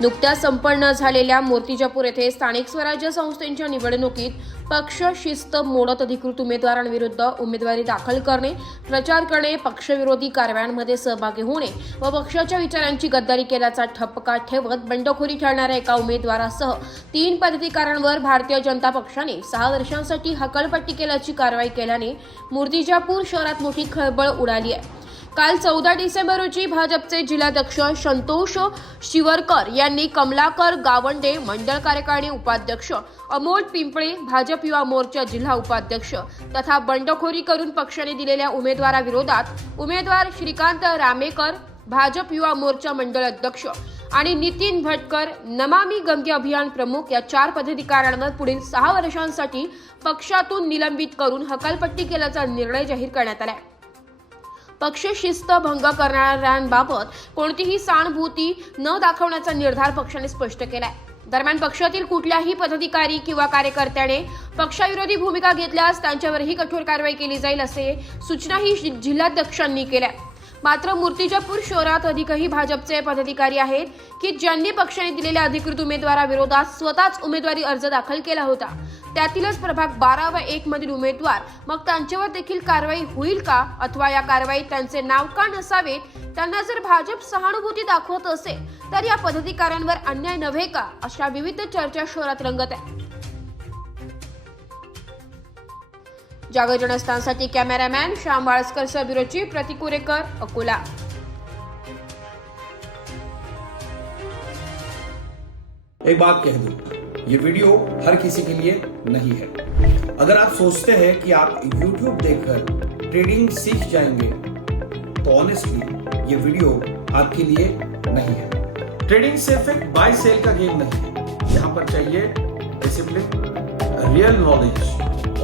नुकत्याच संपन्न झालेल्या मूर्तिजापूर येथे स्थानिक स्वराज्य संस्थेच्या निवडणुकीत पक्ष शिस्त मोडत अधिकृत उमेदवारांविरुद्ध उमेदवारी दाखल करणे प्रचार करणे पक्षविरोधी कारवायांमध्ये सहभागी होणे व पक्षाच्या विचारांची गद्दारी केल्याचा ठपका ठेवत बंडखोरी ठरणाऱ्या एका उमेदवारासह तीन पदाधिकाऱ्यांवर भारतीय जनता पक्षाने सहा वर्षांसाठी हकलपट्टी केल्याची कारवाई केल्याने मूर्तिजापूर शहरात मोठी खळबळ उडाली आहे. काल चौदा डिसेंबर रोजी भाजपचे जिल्हाध्यक्ष संतोष शिवरकर यांनी कमलाकर गावंडे मंडळ कार्यकारिणी उपाध्यक्ष अमोल पिंपळे भाजप युवा मोर्चा जिल्हा उपाध्यक्ष तथा बंडखोरी करून पक्षाने दिलेल्या उमेदवाराविरोधात उमेदवार श्रीकांत रामेकर भाजप युवा मोर्चा मंडळ अध्यक्ष आणि नितीन भटकर नमामी गंगे अभियान प्रमुख या चार पदाधिकाऱ्यांवर पुढील सहा वर्षांसाठी पक्षातून निलंबित करून हकालपट्टी केल्याचा निर्णय जाहीर करण्यात आला आहे पक्षशिस्त भंग करणाऱ्यांबाबत कोणतीही सहानुभूती न दाखवण्याचा निर्धार पक्षाने स्पष्ट केलाय. दरम्यान पक्षातील कुठल्याही पदाधिकारी किंवा कार्यकर्त्याने पक्षाविरोधी भूमिका घेतल्यास त्यांच्यावरही कठोर कारवाई केली जाईल असे सूचनाही जि- जिल्हाध्यक्षांनी केल्या मात्र मूर्तिजापूर शहरात अधिकही भाजपचे पदाधिकारी आहेत की ज्यांनी पक्षाने दिलेल्या अधिकृत उमेदवाराविरोधात स्वतःच उमेदवारी अर्ज दाखल केला होता. त्यातीलच प्रभाग बारा व एक मधील उमेदवार. मग त्यांच्यावर देखील कारवाई होईल का? अथवा या कारवाईत त्यांचे नाव का नसावे त्यांना जर भाजप सहानुभूती दाखवत असेल तर या पदाधिकाऱ्यांवर अन्याय नव्हे का? अशा विविध चर्चा शहरात रंगत आहे जागर जनस्थानसाठी कॅमेरामॅन श्याम वाळस्कर सह ब्युरो चीफ प्रतिकुरेकर अकोला. एक बात कह दूँ, ये वीडियो हर किसी के लिए नहीं है। अगर आप सोचते हैं कि आप YouTube देखकर ट्रेडिंग सीख जाएँगे तो ऑनेस्टली ये वीडियो आपके लिए नहीं है। ट्रेडिंग सिर्फ़ एक बाय सेल का गेम नहीं है। यहाँ पर चाहिए डिसिप्लिन रियल नॉलेज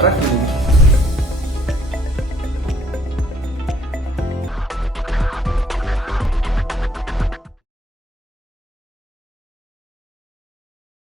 atrás.